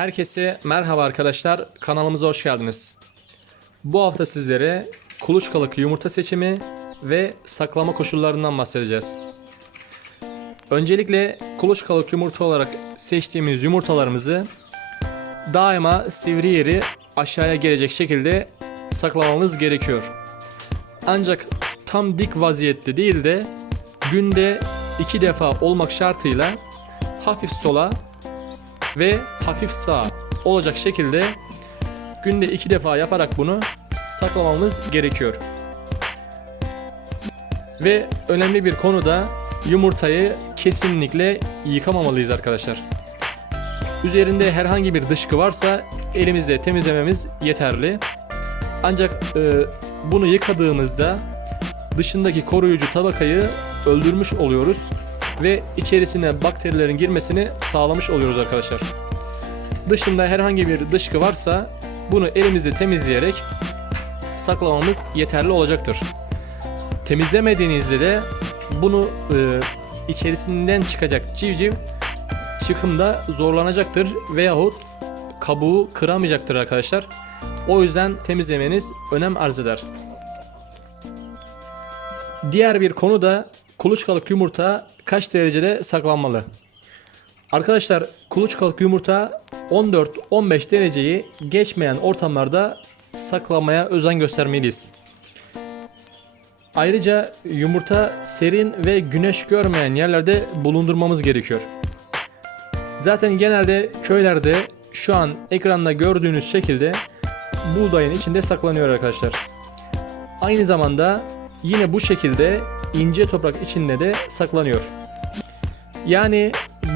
Herkese merhaba arkadaşlar. Kanalımıza hoş geldiniz. Bu hafta sizlere kuluçkalık yumurta seçimi ve saklama koşullarından bahsedeceğiz. Öncelikle kuluçkalık yumurta olarak seçtiğimiz yumurtalarımızı daima sivri yeri aşağıya gelecek şekilde saklamamız gerekiyor. Ancak tam dik vaziyette değil de günde iki defa olmak şartıyla hafif sola ve hafif sağa olacak şekilde günde iki defa yaparak bunu saklamamız gerekiyor. Ve önemli bir konu da yumurtayı kesinlikle yıkamamalıyız arkadaşlar. Üzerinde herhangi bir dışkı varsa elimizle temizlememiz yeterli. Ancak e, bunu yıkadığımızda dışındaki koruyucu tabakayı öldürmüş oluyoruz ve içerisine bakterilerin girmesini sağlamış oluyoruz arkadaşlar. Dışında herhangi bir dışkı varsa bunu elimizle temizleyerek saklamamız yeterli olacaktır. Temizlemediğinizde de bunu e, içerisinden çıkacak civciv çıkımda zorlanacaktır veyahut kabuğu kıramayacaktır arkadaşlar. O yüzden temizlemeniz önem arz eder. Diğer bir konu da kuluçkalık yumurta kaç derecede saklanmalı? Arkadaşlar kuluçkalık yumurta 14-15 dereceyi geçmeyen ortamlarda saklamaya özen göstermeliyiz. Ayrıca yumurta serin ve güneş görmeyen yerlerde bulundurmamız gerekiyor. Zaten genelde köylerde şu an ekranda gördüğünüz şekilde buğdayın içinde saklanıyor arkadaşlar. Aynı zamanda yine bu şekilde ince toprak içinde de saklanıyor. Yani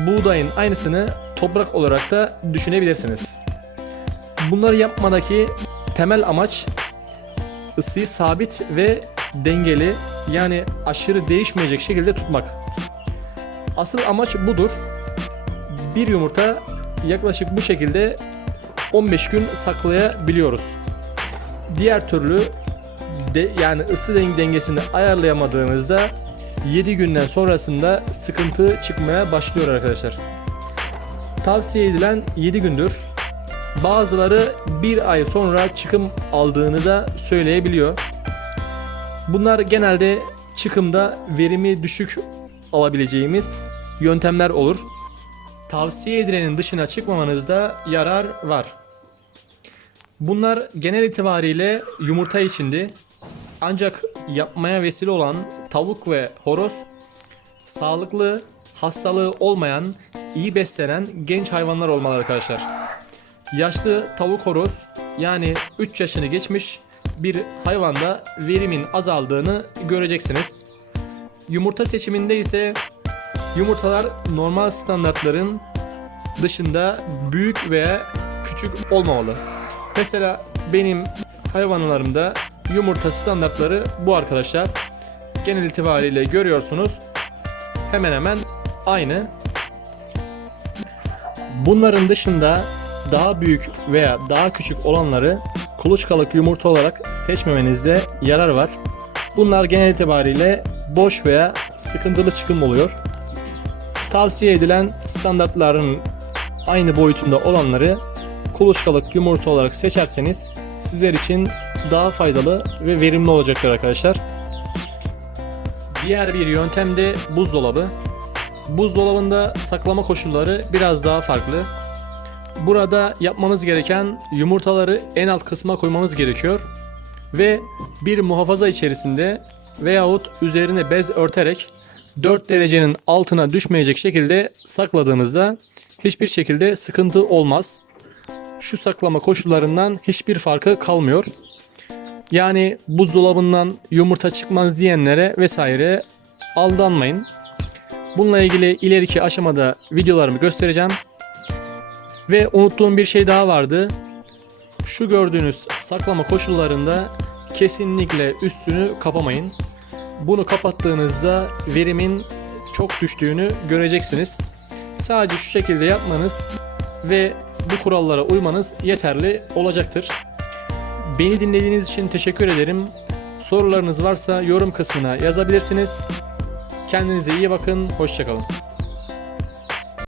buğdayın aynısını toprak olarak da düşünebilirsiniz. Bunları yapmadaki temel amaç ısıyı sabit ve dengeli yani aşırı değişmeyecek şekilde tutmak. Asıl amaç budur. Bir yumurta yaklaşık bu şekilde 15 gün saklayabiliyoruz. Diğer türlü de, yani ısı den- dengesini ayarlayamadığınızda 7 günden sonrasında sıkıntı çıkmaya başlıyor arkadaşlar. Tavsiye edilen 7 gündür. Bazıları bir ay sonra çıkım aldığını da söyleyebiliyor. Bunlar genelde çıkımda verimi düşük alabileceğimiz yöntemler olur. Tavsiye edilenin dışına çıkmamanızda yarar var. Bunlar genel itibariyle yumurta içindi. Ancak yapmaya vesile olan tavuk ve horoz sağlıklı, hastalığı olmayan, iyi beslenen genç hayvanlar olmalı arkadaşlar. Yaşlı tavuk horoz yani 3 yaşını geçmiş bir hayvanda verimin azaldığını göreceksiniz. Yumurta seçiminde ise yumurtalar normal standartların dışında büyük veya küçük olmamalı. Mesela benim hayvanlarımda yumurta standartları bu arkadaşlar. Genel itibariyle görüyorsunuz. Hemen hemen aynı. Bunların dışında daha büyük veya daha küçük olanları kuluçkalık yumurta olarak seçmemenizde yarar var. Bunlar genel itibariyle boş veya sıkıntılı çıkım oluyor. Tavsiye edilen standartların aynı boyutunda olanları kuluçkalık yumurta olarak seçerseniz sizler için daha faydalı ve verimli olacaktır arkadaşlar. Diğer bir yöntem de buzdolabı. Buzdolabında saklama koşulları biraz daha farklı. Burada yapmanız gereken yumurtaları en alt kısma koymamız gerekiyor ve bir muhafaza içerisinde veyahut üzerine bez örterek 4 derecenin altına düşmeyecek şekilde sakladığınızda hiçbir şekilde sıkıntı olmaz. Şu saklama koşullarından hiçbir farkı kalmıyor. Yani buzdolabından yumurta çıkmaz diyenlere vesaire aldanmayın. Bununla ilgili ileriki aşamada videolarımı göstereceğim. Ve unuttuğum bir şey daha vardı. Şu gördüğünüz saklama koşullarında kesinlikle üstünü kapamayın. Bunu kapattığınızda verimin çok düştüğünü göreceksiniz. Sadece şu şekilde yapmanız ve bu kurallara uymanız yeterli olacaktır. Beni dinlediğiniz için teşekkür ederim. Sorularınız varsa yorum kısmına yazabilirsiniz. Kendinize iyi bakın. Hoşçakalın.